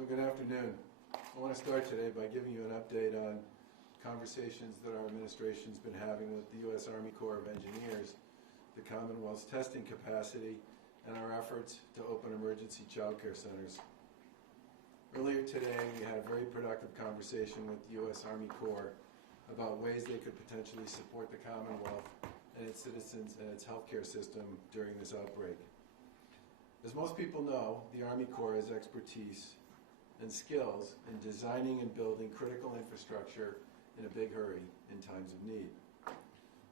So good afternoon. I want to start today by giving you an update on conversations that our administration's been having with the U.S. Army Corps of Engineers, the Commonwealth's testing capacity, and our efforts to open emergency childcare centers. Earlier today, we had a very productive conversation with the U.S. Army Corps about ways they could potentially support the Commonwealth and its citizens and its healthcare system during this outbreak. As most people know, the Army Corps has expertise and skills in designing and building critical infrastructure in a big hurry in times of need.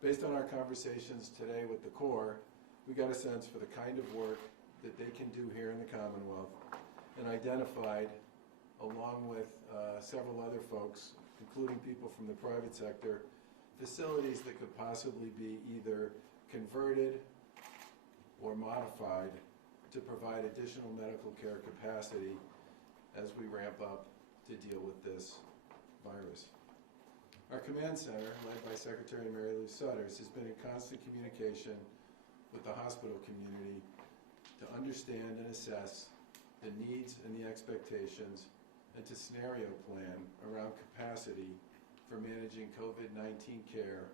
Based on our conversations today with the Corps, we got a sense for the kind of work that they can do here in the Commonwealth and identified, along with several other folks, including people from the private sector, facilities that could possibly be either converted or modified to provide additional medical care capacity as we ramp up to deal with this virus. Our command center, led by Secretary Mary Lou Sutters, has been in constant communication with the hospital community to understand and assess the needs and the expectations and to scenario plan around capacity for managing COVID-19 care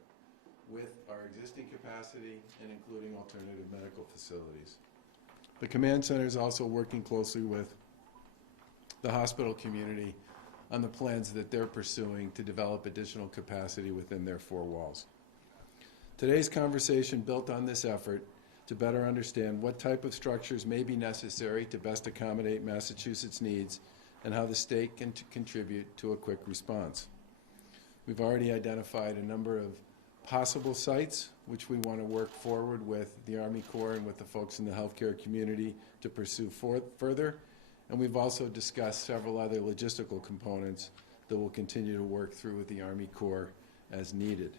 with our existing capacity and including alternative medical facilities. The command center is also working closely with the hospital community on the plans that they're pursuing to develop additional capacity within their four walls. Today's conversation built on this effort to better understand what type of structures may be necessary to best accommodate Massachusetts needs and how the state can contribute to a quick response. We've already identified a number of possible sites which we want to work forward with the Army Corps and with the folks in the healthcare community to pursue further. And we've also discussed several other logistical components that we'll continue to work through with the Army Corps as needed.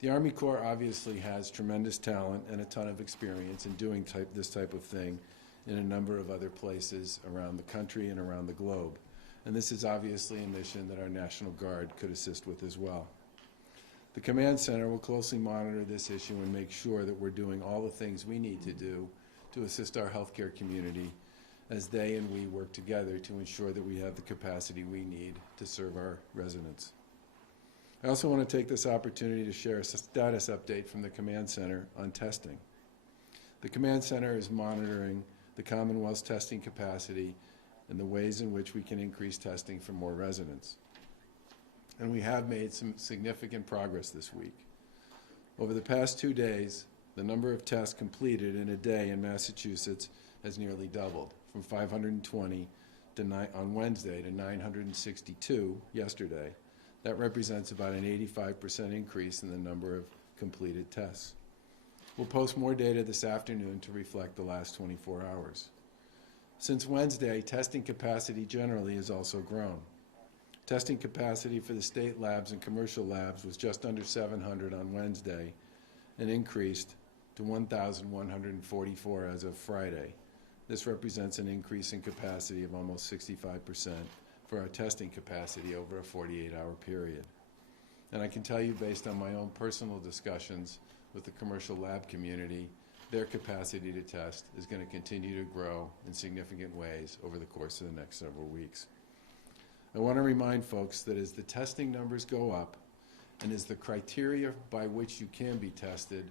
The Army Corps obviously has tremendous talent and a ton of experience in doing this type of thing in a number of other places around the country and around the globe. And this is obviously a mission that our National Guard could assist with as well. The Command Center will closely monitor this issue and make sure that we're doing all the things we need to do to assist our healthcare community as they and we work together to ensure that we have the capacity we need to serve our residents. I also want to take this opportunity to share a status update from the Command Center on testing. The Command Center is monitoring the Commonwealth's testing capacity and the ways in which we can increase testing for more residents. And we have made some significant progress this week. Over the past 2 days, the number of tests completed in a day in Massachusetts has nearly doubled, from 520 on Wednesday to 962 yesterday. That represents about an 85% increase in the number of completed tests. We'll post more data this afternoon to reflect the last 24 hours. Since Wednesday, testing capacity generally has also grown. Testing capacity for the state labs and commercial labs was just under 700 on Wednesday and increased to 1,144 as of Friday. This represents an increase in capacity of almost 65% for our testing capacity over a 48-hour period. And I can tell you, based on my own personal discussions with the commercial lab community, their capacity to test is going to continue to grow in significant ways over the course of the next several weeks. I want to remind folks that as the testing numbers go up and as the criteria by which you can be tested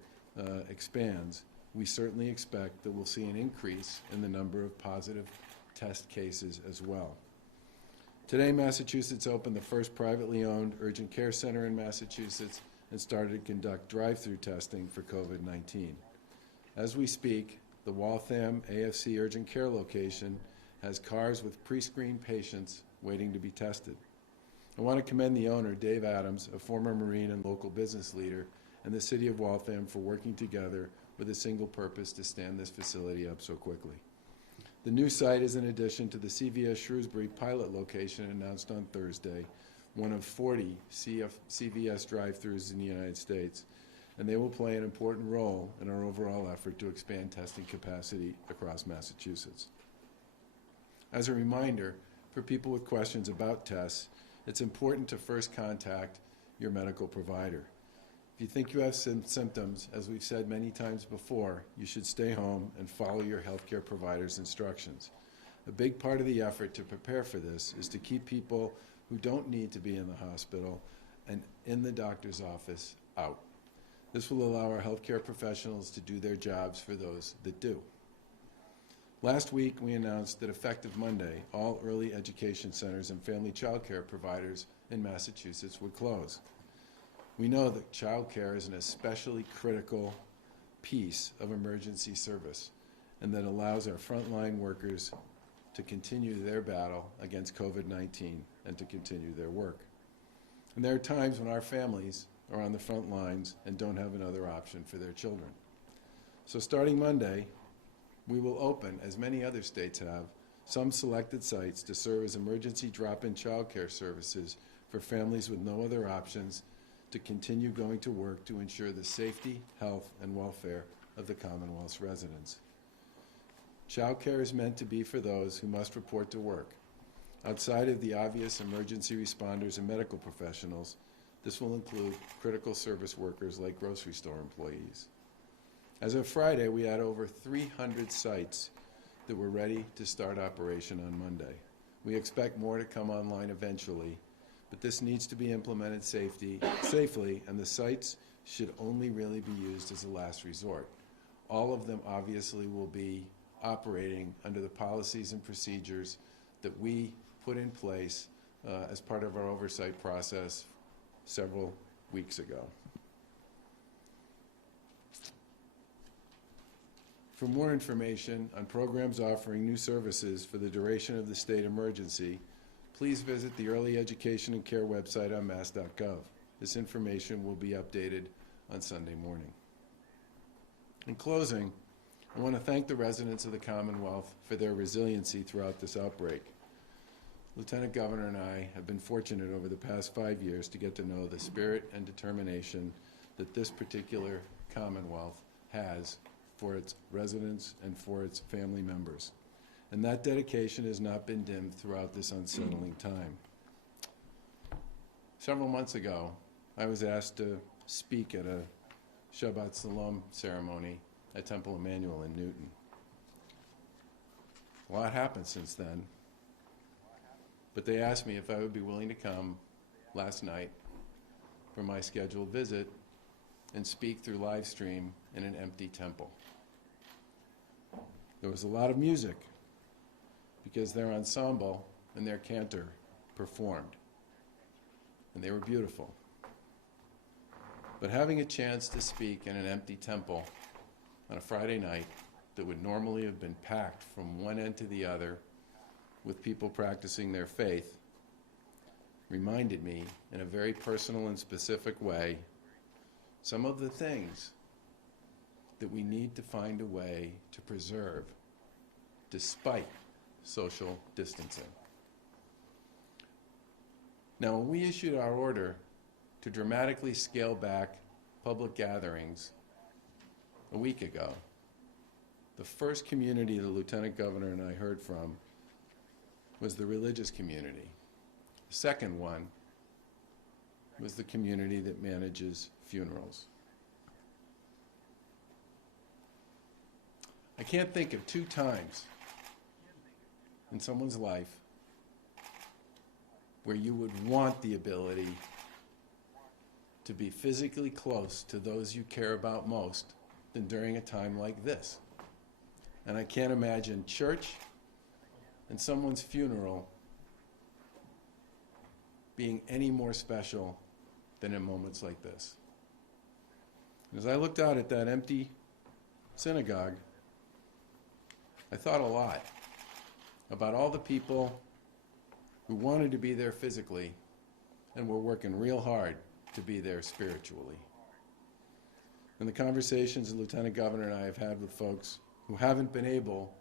expands, we certainly expect that we'll see an increase in the number of positive test cases as well. Today, Massachusetts opened the first privately owned urgent care center in Massachusetts and started to conduct drive-through testing for COVID-19. As we speak, the Waltham AFC urgent care location has cars with pre-screened patients waiting to be tested. I want to commend the owner, Dave Adams, a former Marine and local business leader, and the City of Waltham for working together with a single purpose to stand this facility up so quickly. The new site is in addition to the CVS Shrewsbury pilot location announced on Thursday, one of 40 CVS drive-thrus in the United States, and they will play an important role in our overall effort to expand testing capacity across Massachusetts. As a reminder, for people with questions about tests, it's important to first contact your medical provider. If you think you have symptoms, as we've said many times before, you should stay home and follow your healthcare provider's instructions. A big part of the effort to prepare for this is to keep people who don't need to be in the hospital and in the doctor's office out. This will allow our healthcare professionals to do their jobs for those that do. Last week, we announced that effective Monday, all early education centers and family childcare providers in Massachusetts would close. We know that childcare is an especially critical piece of emergency service and that allows our frontline workers to continue their battle against COVID-19 and to continue their work. And there are times when our families are on the front lines and don't have another option for their children. So starting Monday, we will open, as many other states have, some selected sites to serve as emergency drop-in childcare services for families with no other options to continue going to work to ensure the safety, health, and welfare of the Commonwealth's residents. Childcare is meant to be for those who must report to work. Outside of the obvious emergency responders and medical professionals, this will include critical service workers like grocery store employees. As of Friday, we had over 300 sites that were ready to start operation on Monday. We expect more to come online eventually, but this needs to be implemented safely, and the sites should only really be used as a last resort. All of them obviously will be operating under the policies and procedures that we put in place as part of our oversight process several weeks ago. For more information on programs offering new services for the duration of the state emergency, please visit the Early Education and Care website on mass.gov. This information will be updated on Sunday morning. In closing, I want to thank the residents of the Commonwealth for their resiliency throughout this outbreak. Lieutenant Governor and I have been fortunate over the past 5 years to get to know the spirit and determination that this particular Commonwealth has for its residents and for its family members. And that dedication has not been dimmed throughout this unsettling time. Several months ago, I was asked to speak at a Shabbat Shalom ceremony at Temple Emmanuel in Newton. A lot happened since then, but they asked me if I would be willing to come last night for my scheduled visit and speak through live stream in an empty temple. There was a lot of music because their ensemble and their cantor performed, and they were beautiful. But having a chance to speak in an empty temple on a Friday night that would normally have been packed from one end to the other with people practicing their faith reminded me in a very personal and specific way some of the things that we need to find a way to preserve despite social distancing. Now, when we issued our order to dramatically scale back public gatherings a week ago, the first community the Lieutenant Governor and I heard from was the religious community. The second one was the community that manages funerals. I can't think of 2 times in someone's life where you would want the ability to be physically close to those you care about most than during a time like this. And I can't imagine church and someone's funeral being any more special than in moments like this. As I looked out at that empty synagogue, I thought a lot about all the people who wanted to be there physically and were working real hard to be there spiritually. And the conversations the Lieutenant Governor and I have had with folks who haven't been able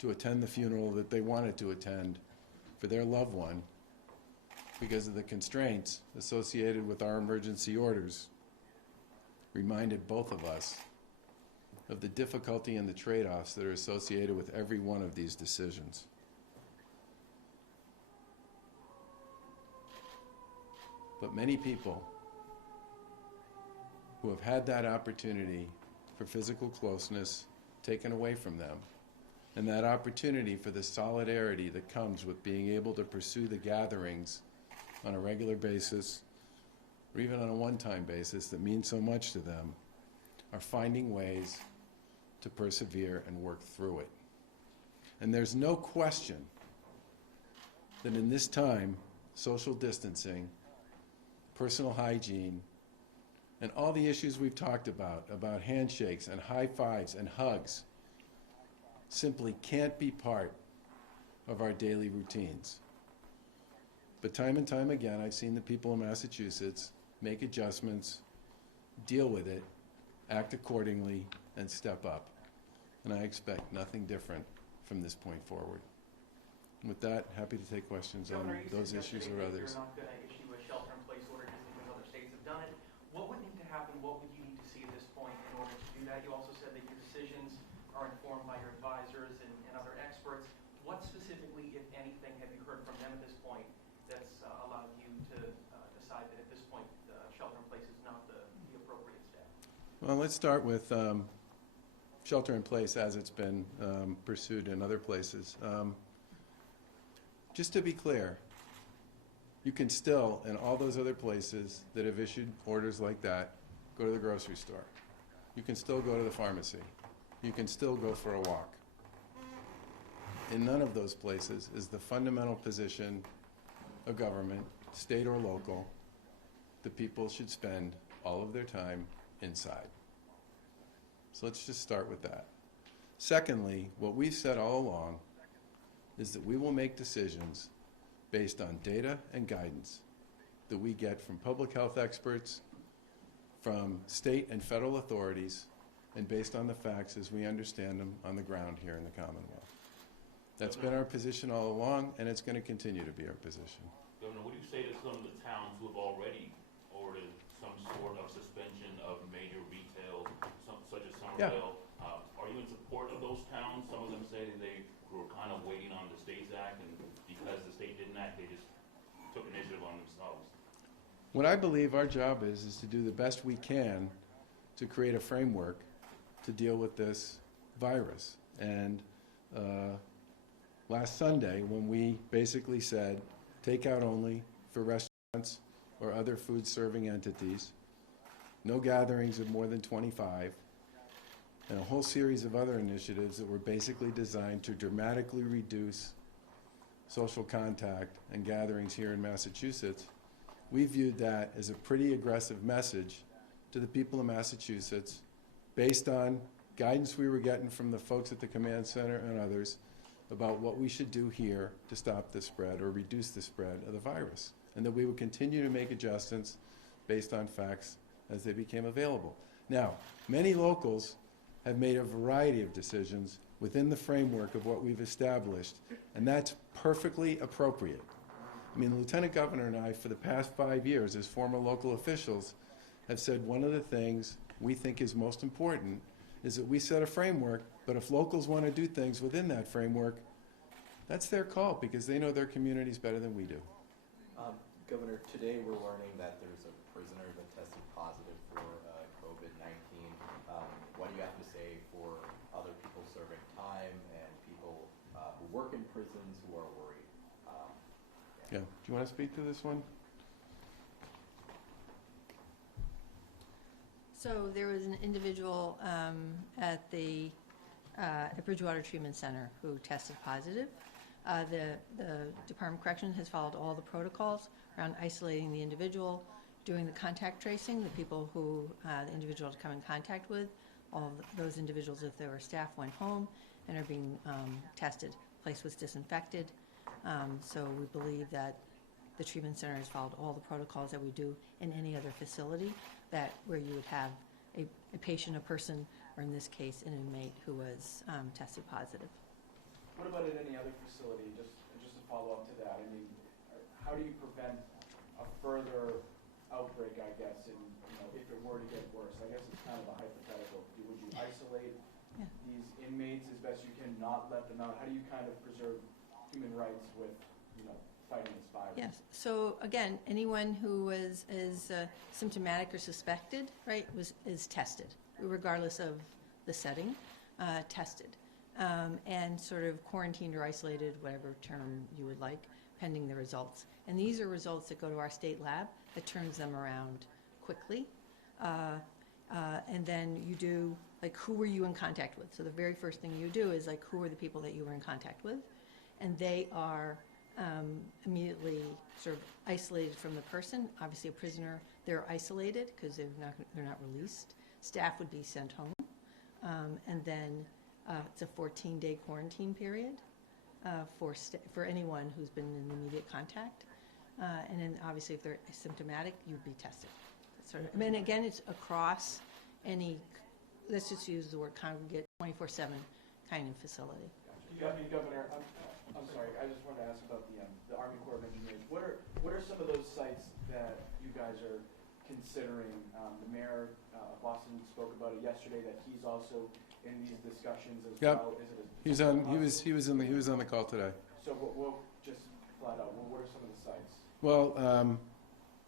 to attend the funeral that they wanted to attend for their loved one because of the constraints associated with our emergency orders reminded both of us of the difficulty and the trade-offs that are associated with every one of these decisions. But many people who have had that opportunity for physical closeness taken away from them And that opportunity for the solidarity that comes with being able to pursue the gatherings on a regular basis, or even on a one-time basis that means so much to them, are finding ways to persevere and work through it. And there's no question that in this time, social distancing, personal hygiene, and all the issues we've talked about handshakes and high fives and hugs, simply can't be part of our daily routines. But time and time again, I've seen the people in Massachusetts make adjustments, deal with it, act accordingly, and step up. And I expect nothing different from this point forward. With that, happy to take questions on those issues or others. You're not going to issue a shelter-in-place order just because other states have done it. What would need to happen? What would you need to see at this point in order to do that? You also said that your decisions are informed by your advisors and other experts. What specifically, if anything, have you heard from them at this point that's allowed you to decide that at this point shelter-in-place is not the appropriate step? Well, let's start with shelter-in-place as it's been pursued in other places. Just to be clear, you can still, in all those other places that have issued orders like that, go to the grocery store. You can still go to the pharmacy. You can still go for a walk. In none of those places is the fundamental position of government, state or local, that people should spend all of their time inside. So let's just start with that. Secondly, what we've said all along is that we will make decisions based on data and guidance that we get from public health experts, from state and federal authorities, and based on the facts as we understand them on the ground here in the Commonwealth. That's been our position all along, and it's going to continue to be our position. Governor, what do you say to some of the towns who have already ordered some sort of suspension of major retail, such as Somerville? Yeah. Are you in support of those towns? Some of them say that they were kind of waiting on the state's act, and because the state didn't act, they just took initiative on themselves. What I believe our job is to do the best we can to create a framework to deal with this virus. And last Sunday, when we basically said takeout only for restaurants or other food serving entities, no gatherings of more than 25, and a whole series of other initiatives that were basically designed to dramatically reduce social contact and gatherings here in Massachusetts, we viewed that as a pretty aggressive message to the people of Massachusetts based on guidance we were getting from the folks at the command center and others about what we should do here to stop the spread or reduce the spread of the virus, and that we would continue to make adjustments based on facts as they became available. Now, many locals have made a variety of decisions within the framework of what we've established, and that's perfectly appropriate. I mean, the Lieutenant Governor and I, for the past 5 years, as former local officials, have said one of the things we think is most important is that we set a framework, but if locals want to do things within that framework, that's their call, because they know their communities better than we do. Governor, today we're learning that there's a prisoner that tested positive for COVID-19. What do you have to say for other people serving time and people who work in prisons who are worried? Yeah. Do you want to speak to this one? So there was an individual at the Bridgewater Treatment Center who tested positive. The Department of Corrections has followed all the protocols around isolating the individual, doing the contact tracing, the people who the individual had come in contact with. All of those individuals, if they were staff, went home and are being tested. The place was disinfected. So we believe that the treatment center has followed all the protocols that we do in any other facility where you would have a patient, a person, or in this case, an inmate who was tested positive. What about at any other facility? Just to follow up to that, I mean, how do you prevent a further outbreak, I guess, and if it were to get worse? I guess it's kind of a hypothetical. Would you isolate these inmates as best you can, not let them out? How do you kind of preserve human rights with, fighting this virus? Yes. So again, anyone who is symptomatic or suspected, right, is tested, regardless of the setting, tested. and sort of quarantined or isolated, whatever term you would like, pending the results. And these are results that go to our state lab that turns them around quickly. And then you do, like, who were you in contact with? So the very first thing you do is, like, who are the people that you were in contact with? And they are immediately sort of isolated from the person. Obviously, a prisoner, they're isolated because they're not released. Staff would be sent home. And then it's a 14-day quarantine period for anyone who's been in immediate contact. And then obviously if they're asymptomatic, you'd be tested. Sort of, I mean, again, it's across any, let's just use the word congregate, 24/7 kind of facility. Governor, I'm sorry, I just wanted to ask about the Army Corps of Engineers. What are some of those sites that you guys are considering? The mayor of Boston spoke about it yesterday, that he's also in these discussions as well. Is it He was on the call today. So we'll just flat out, what are some of the sites? Well,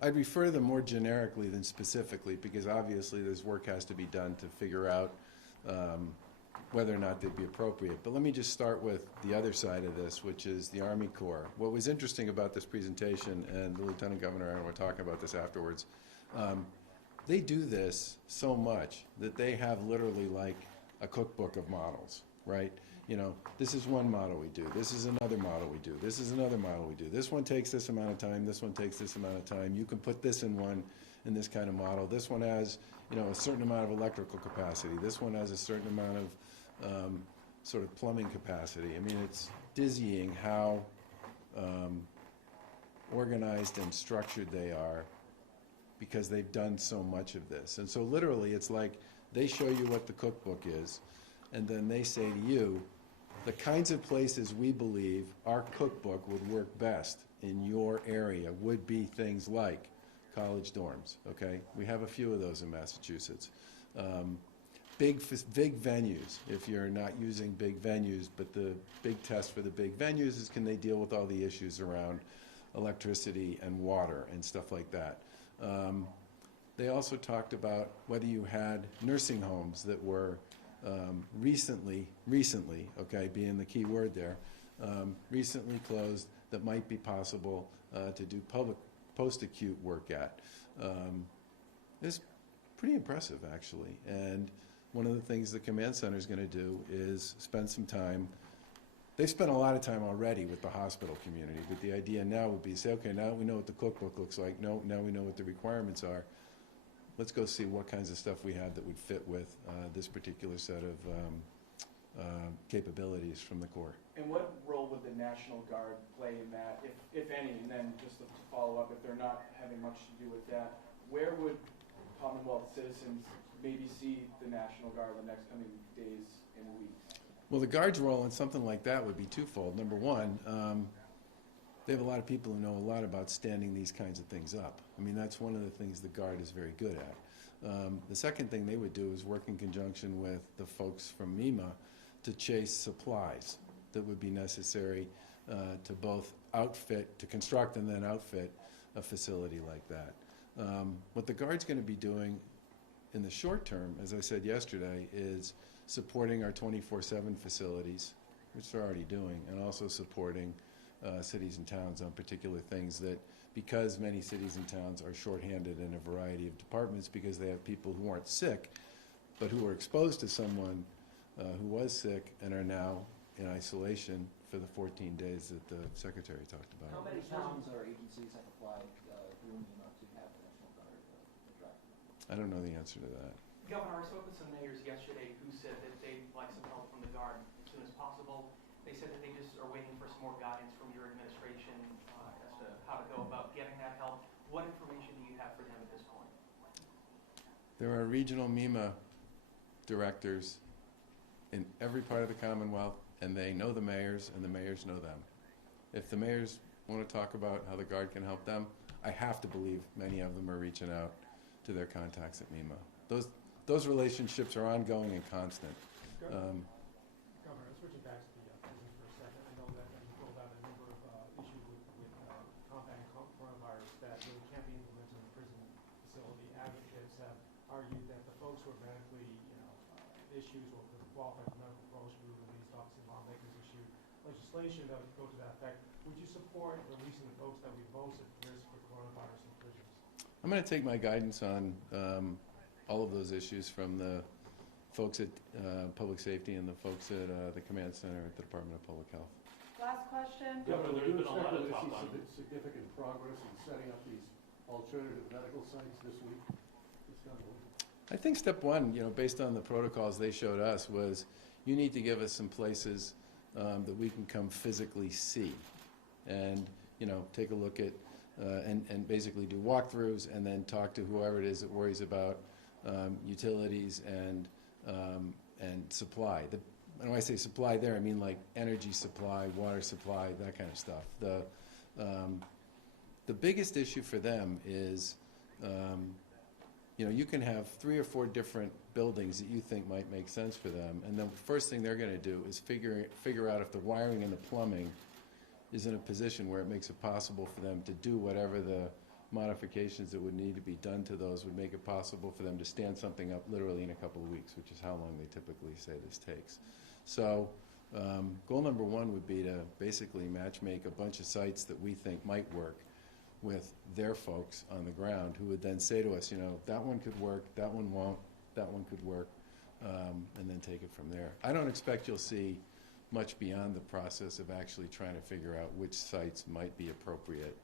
I'd refer to them more generically than specifically, because obviously there's work has to be done to figure out whether or not they'd be appropriate. But let me just start with the other side of this, which is the Army Corps. What was interesting about this presentation, and the Lieutenant Governor and I were talking about this afterwards, they do this so much that they have literally like a cookbook of models, right? You know, this is one model we do, this is another model we do, this is another model we do. This one takes this amount of time, this one takes this amount of time. You can put this in this kind of model. This one has, you know, a certain amount of electrical capacity. This one has a certain amount of sort of plumbing capacity. I mean, it's dizzying how organized and structured they are, because they've done so much of this. And so literally it's like they show you what the cookbook is, and then they say to you, the kinds of places we believe our cookbook would work best in your area would be things like college dorms, okay? We have a few of those in Massachusetts. Big venues, if you're not using big venues, but the big test for the big venues is, can they deal with all the issues around electricity and water and stuff like that. They also talked about whether you had nursing homes that were recently, okay, being the key word there, recently closed, that might be possible to do public post-acute work at. It's pretty impressive, actually. And one of the things the command center is going to do is spend some time. They've spent a lot of time already with the hospital community, but the idea now would be, say, okay, now we know what the cookbook looks like. No, now we know what the requirements are. Let's go see what kinds of stuff we have that would fit with this particular set of capabilities from the Corps. And what role would the National Guard play in that, if any? And then just to follow up, if they're not having much to do with that, where would Commonwealth citizens maybe see the National Guard in the next coming days and weeks? Well, the Guard's role in something like that would be twofold. Number one, they have a lot of people who know a lot about standing these kinds of things up. I mean, that's one of the things the Guard is very good at. The second thing they would do is work in conjunction with the folks from MEMA to chase supplies that would be necessary to both outfit, to construct and then outfit a facility like that. What the Guard's going to be doing in the short term, as I said yesterday, is supporting our 24/7 facilities, which they're already doing, and also supporting cities and towns on particular things that, because many cities and towns are shorthanded in a variety of departments because they have people who aren't sick, but who were exposed to someone who was sick and are now in isolation for the 14 days that the Secretary talked How about. many towns or agencies have applied through NEMA to have the National Guard attract? I don't know the answer to that. Governor, I spoke with some mayors yesterday who said that they'd like some help from the Guard as soon as possible. They said that they just are waiting for some more guidance from your administration as to how to go about getting that help. What information do you have for them at this point? There are regional MEMA directors in every part of the Commonwealth, and they know the mayors, and the mayors know them. If the mayors want to talk about how the Guard can help them, I have to believe many of them are reaching out to their contacts at MEMA. Those relationships are ongoing and constant. Governor, switching back to the prison for a second, I know that you rolled out a number of issues with combating coronavirus that really can't be implemented in the prison facility. Advocates have argued that the folks who are medically, issues or could qualify for medical promotion were released off legislation that would go to that effect, would you support releasing the folks that would be most at risk for coronavirus in prisons? I'm going to take my guidance on all of those issues from the folks at Public Safety and the folks at the Command Center at the Department of Public Health. Last question. Governor, there's been a lot of talk on. Significant progress in setting up these alternative medical sites this week? This coming week? I think step one, based on the protocols they showed us, was you need to give us some places that we can come physically see and, take a look at and basically do walkthroughs and then talk to whoever it is that worries about utilities and supply. And when I say supply there, I mean like energy supply, water supply, that kind of stuff. The biggest issue for them is, you can have 3 or 4 different buildings that you think might make sense for them, and the first thing they're going to do is figure out if the wiring and the plumbing is in a position where it makes it possible for them to do whatever the modifications that would need to be done to those would make it possible for them to stand something up literally in a couple of weeks, which is how long they typically say this takes. So goal number 1 would be to basically matchmake a bunch of sites that we think might work with their folks on the ground, who would then say to us, that one could work, that one won't, that one could work, and then take it from there. I don't expect you'll see much beyond the process of actually trying to figure out which sites might be appropriate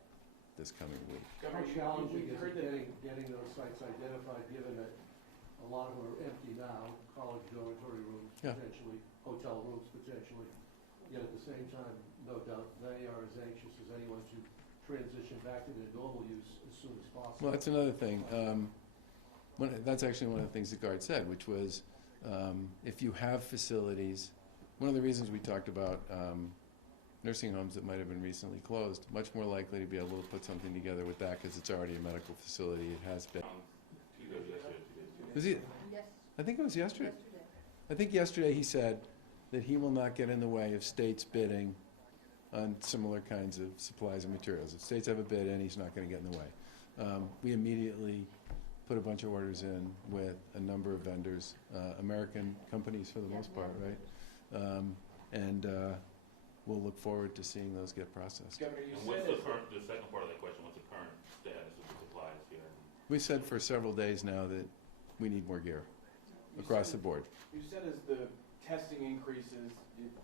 this coming week. How challenging is it getting those sites identified, given that a lot of them are empty now, college dormitory rooms, Yeah. potentially, hotel rooms potentially, yet at the same time, no doubt, they are as anxious as anyone to transition back to their normal use as soon as possible. Well, that's another thing. That's actually one of the things the guard said, which was if you have facilities, one of the reasons we talked about nursing homes that might have been recently closed, much more likely to be able to put something together with that because it's already a medical facility. It has been. Was he? Yes. I think it was yesterday. I think yesterday he said that he will not get in the way of states bidding on similar kinds of supplies and materials. If states have a bid in, he's not going to get in the way. We immediately put a bunch of orders in with a number of vendors, American companies for the most part, right? And we'll look forward to seeing those get processed. Governor, you And said what's the second part of that question, what's the current status of the supplies here? We said for several days now that we need more gear across the board. You said as the testing increases,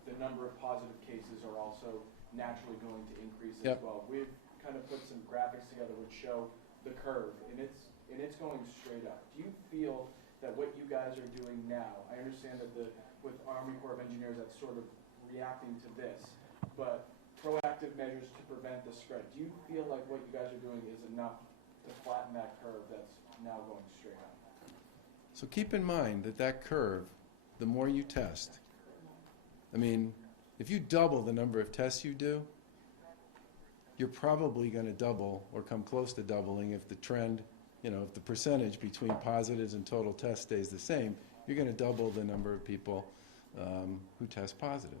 the number of positive cases are also naturally going to increase as Yep. well. We've kind of put some graphics together which show the curve, and it's going straight up. Do you feel that what you guys are doing now, I understand that with Army Corps of Engineers that's sort of reacting to this, but proactive measures to prevent the spread, do you feel like what you guys are doing is enough to flatten that curve that's now going straight up? So keep in mind that curve, the more you test, I mean, if you double the number of tests you do, you're probably going to double or come close to doubling if the trend, if the percentage between positives and total tests stays the same, you're going to double the number of people who test positive.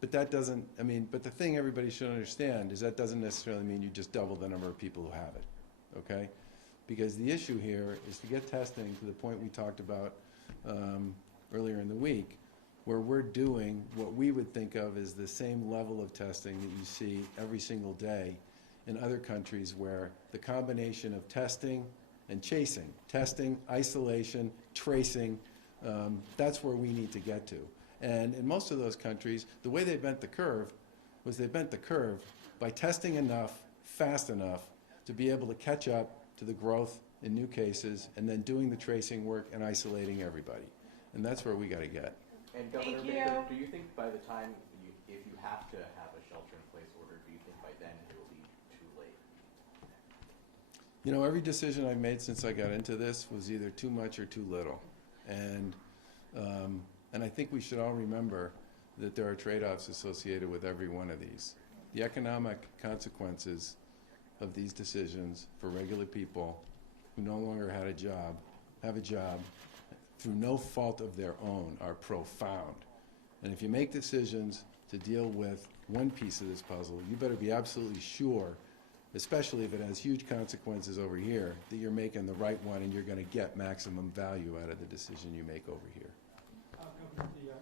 But that doesn't, but the thing everybody should understand is that doesn't necessarily mean you just double the number of people who have it, okay? Because the issue here is to get testing to the point we talked about earlier in the week, where we're doing what we would think of as the same level of testing that you see every single day in other countries, where the combination of testing and chasing, testing, isolation, tracing, that's where we need to get to. And in most of those countries, the way they bent the curve was they bent the curve by testing enough, fast enough, to be able to catch up to the growth in new cases, and then doing the tracing work and isolating everybody. And that's where we got to get. And Governor Thank Baker, you. do you think by the time, if you have to have a shelter-in-place order, do you think by then it will be too late? Every decision I've made since I got into this was either too much or too little. And I think we should all remember that there are trade-offs associated with every one of these. The economic consequences of these decisions for regular people who no longer have a job through no fault of their own, are profound. And if you make decisions to deal with one piece of this puzzle, you better be absolutely sure, especially if it has huge consequences over here, that you're making the right one and you're going to get maximum value out of the decision you make over here. Governor, the